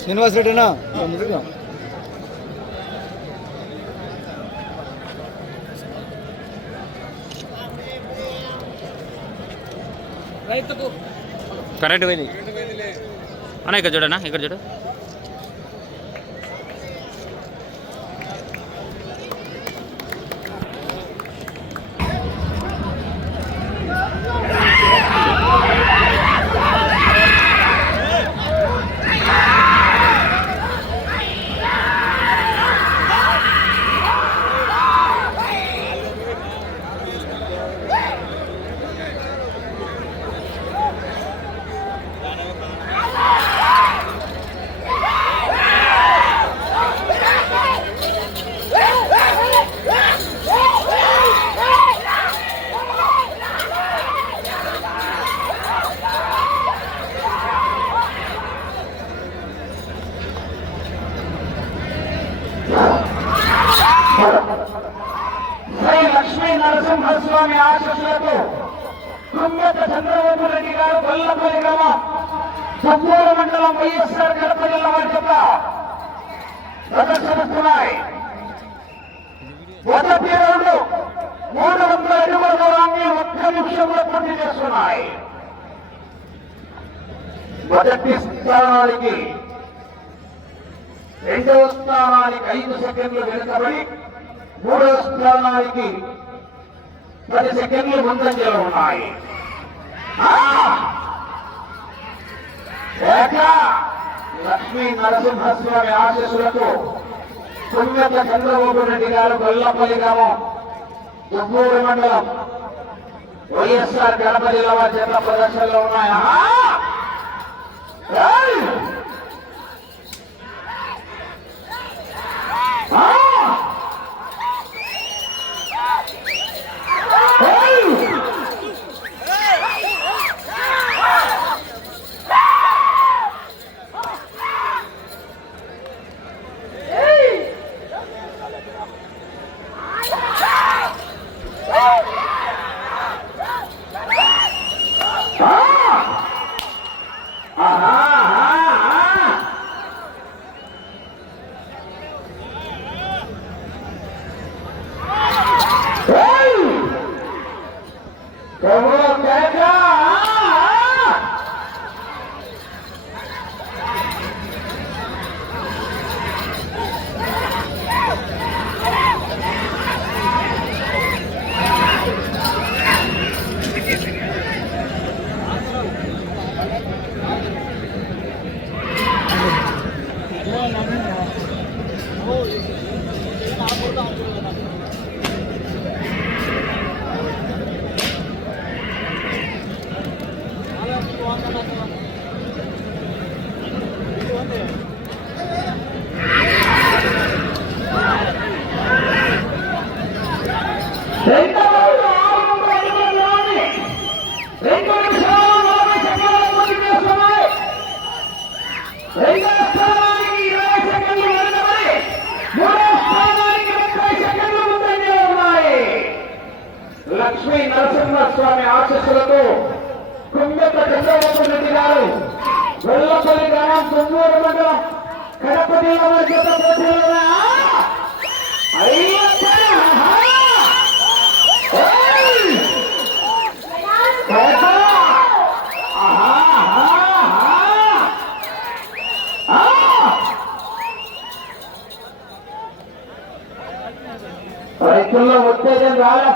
శ్రీనివాస్ రెడ్డినా? ముందుగా రైతుకు కరెంట్ పోయింది. అన్న ఇక్కడ చూడనా? ఇక్కడ చూడు శ్రీ లక్ష్మీ నరసింహస్వామి ఆశీస్సులతో కుంగత చంద్రబాబు రెడ్డి గారు గొల్లపల్లి గ్రామం తుమ్మూరు మండలం వైఎస్ఆర్ కడప జిల్లా వారి చేత ప్రదర్శనిస్తున్నాయి మొదటి రౌండ్ మూడు వందల అడుగుల దూరాన్ని ఒక్క నిమిషంలో పూర్తి చేస్తున్నాయి. మొదటి స్థానానికి రెండవ స్థానానికి ఐదు సెకండ్లు వెనుకబడి మూడవ స్థానానికి పది సెకండ్లు ముందంజలు ఉన్నాయి. ఆ! లక్ష్మీ నరసింహస్వామి ఆశీస్సులతో పుణ్యత చంద్రబాబు రెడ్డి గారు గొల్లపల్లి గ్రామం దుబ్బూరు మండలం వైఎస్ఆర్ గడప జిల్లా వారి చేత ప్రదర్శనలో ఉన్నాయా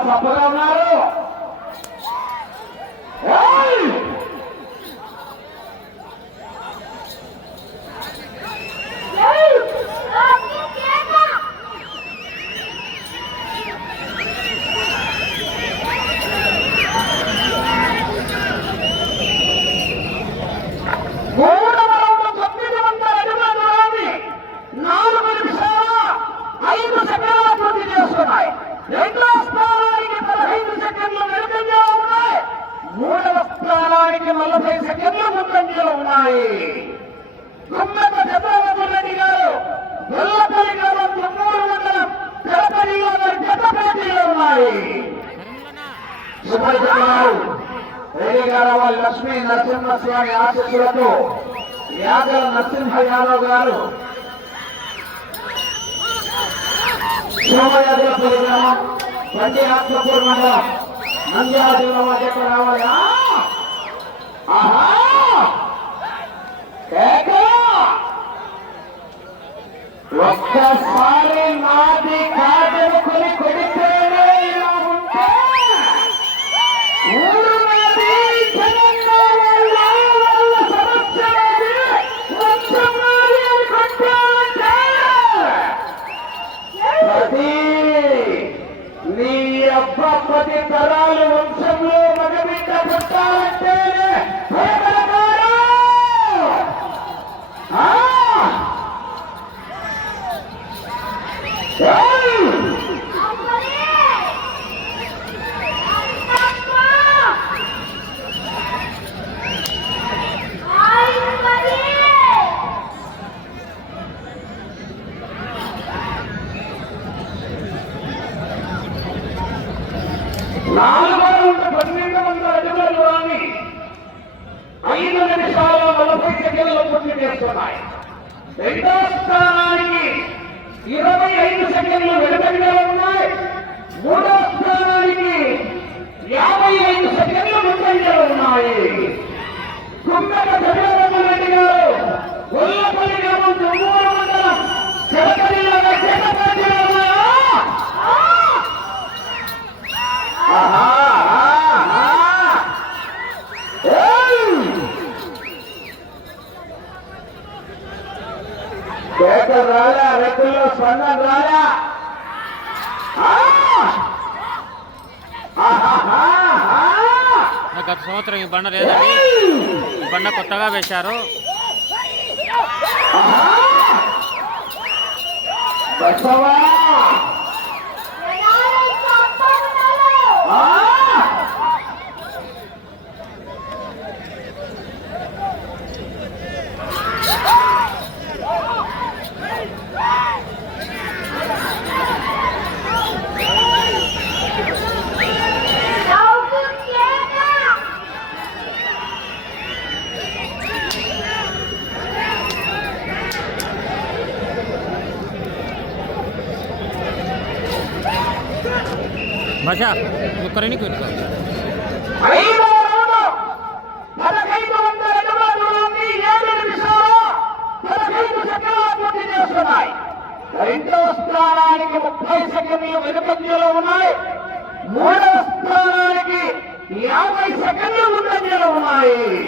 ఉత్తేజం రాలే సప్పగా ఉన్నారు స్వామి ఆశస్సులతో యాదవ నరసింహ యాదవ్ గారు శోభయాదవపూర్ గ్రామం వంటి ఆత్మపూర్ మండలం నంద్యాల జిల్లా మధ్యకు రావాలి? ఆహా! ఒక్కసారి నా సంవత్సరం ఈ బండ లేదండి ఈ బండ కొత్తగా వేశారు Ah! ప్రసాద్ ముక్కరిని పెట్టుకోవాలి స్థానానికి ముప్పై ఉన్నాయి మూడవ స్థానానికి యాభై సెకండ్లు ముందంజలో ఉన్నాయి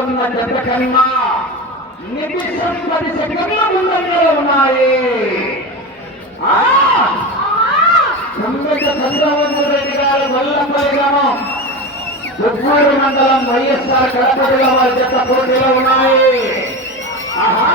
ఉన్న జత కన్నా నిమిషం పది సెకండ్ల ముందంజలో ఉన్నాయి చంద్రబాబు గారు గాను మండలం వైఎస్ఆర్ కడప వారి జత పోటీలో ఉన్నాయి. ఆహా!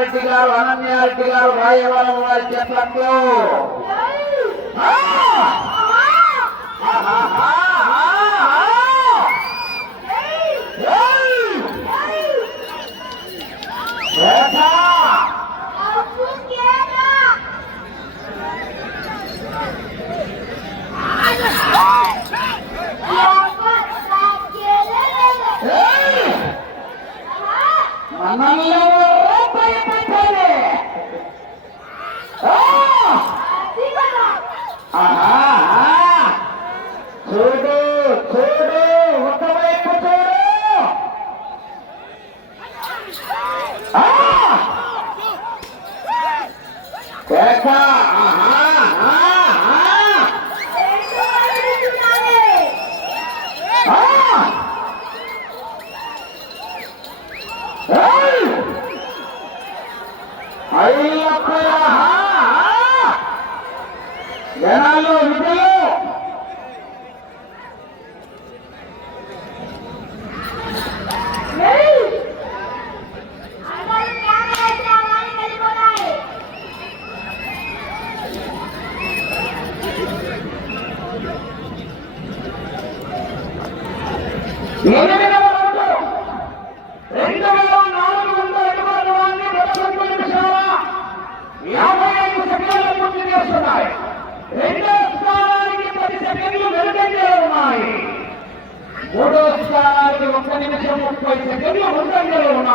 రెడ్డి గారు అనన్యారెడ్డి గారు రాయవరం వారి చెట్లకు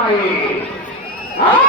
নাই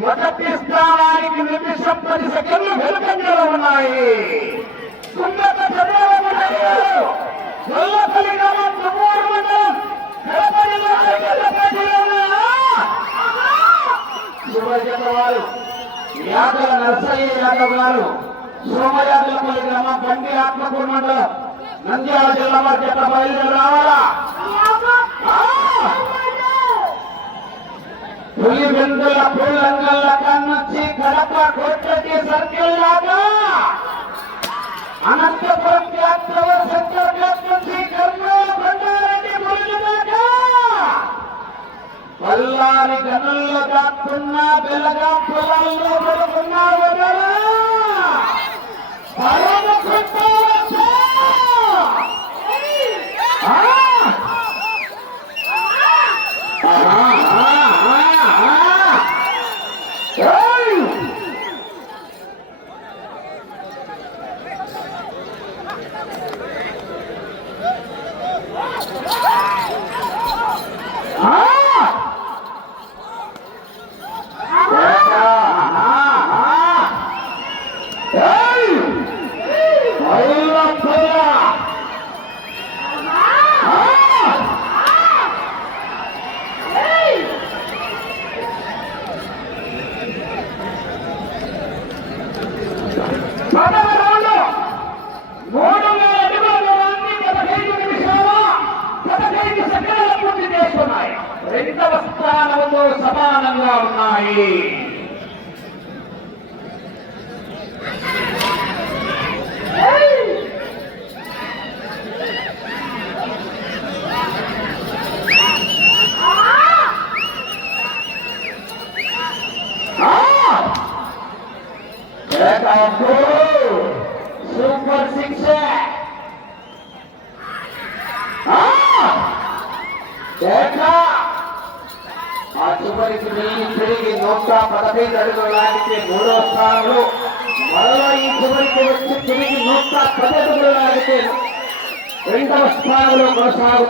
మొదటి స్థానానికి నిమిషం పది సెకండ్లు వెనుకంజలో ఉన్నాయి. సున్నత చంద్రబాబు గ్రామం తుమ్మూరు మండలం కడప యువజన వారు యాదవ నర్సయ్య యాదవ్ గారు నంద్యాల జిల్లా వారి చెట్ల రావాలా పులి వెందుల పూలంగల్ల కన్నొచ్చి కడప కొట్ట తీసిన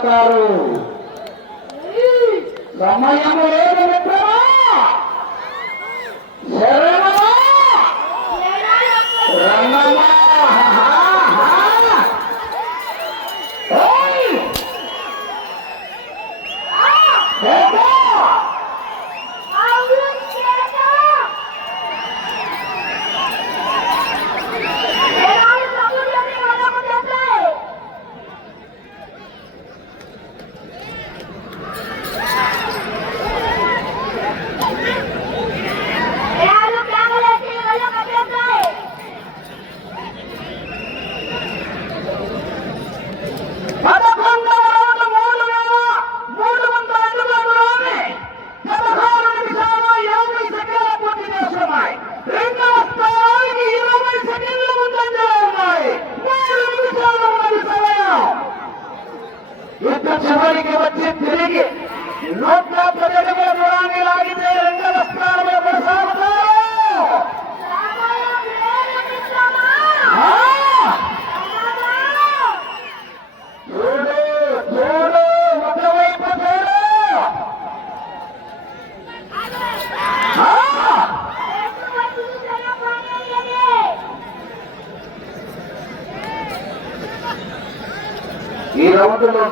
పోతారు రమ్మయ్యమ్మ లేదు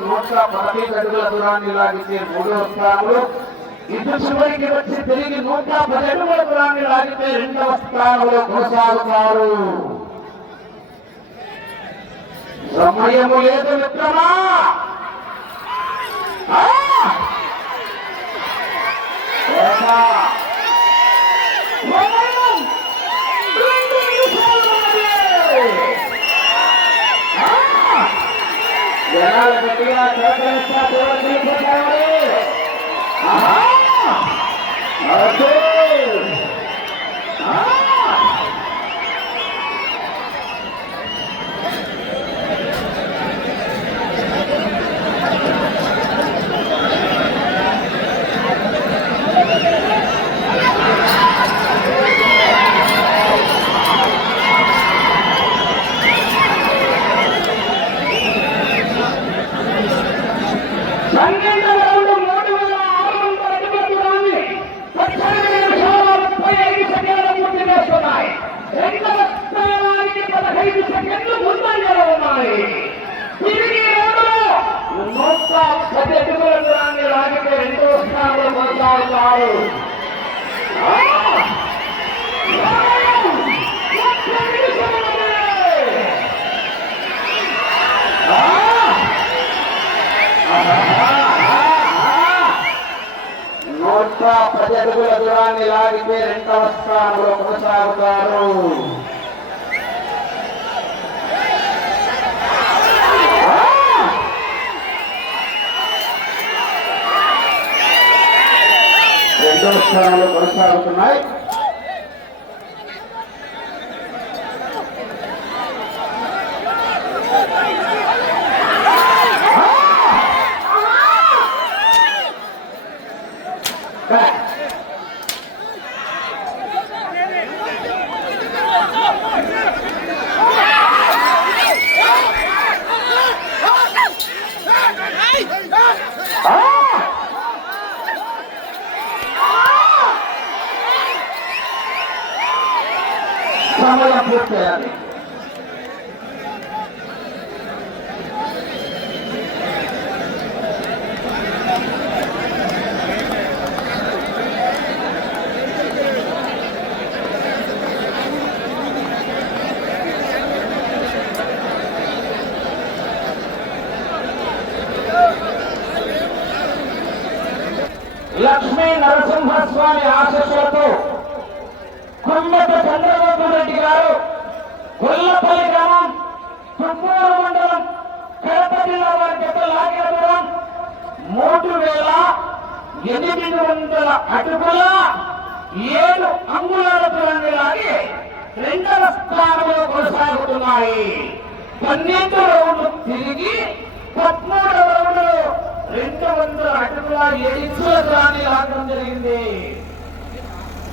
నూట పదహైదు అడుగుల దూరాన్ని లాగితే మూడవ స్థానంలో ఇటు చివరికి వచ్చి తిరిగి నూట పది అడుగుల దూరాన్ని లాగితే రెండవ స్థానంలో కొనసాగుతారు సమయము లేదు మిత్రమా Yeah. జనాలు గట్టిగా సహకరిస్తా చూడండి ఆహా! నరసింహస్వామి ఆశస్సులతో కుమ్మట చంద్రబాబు రెడ్డి గారు కొల్లపల్లి గ్రామం తుమ్మూరు మండలం కడప జిల్లా వారి యొక్క మూడు వేల ఎనిమిది వందల అటుకుల ఏడు అంగుళాల దూరాన్ని లాగి రెండవ స్థానంలో కొనసాగుతున్నాయి. పన్నెండు రౌండ్లు తిరిగి పద్మూడవ రౌండ్లో అటుకులా వందల అడుగుల ఏడు ఇంచుల లాగడం జరిగింది.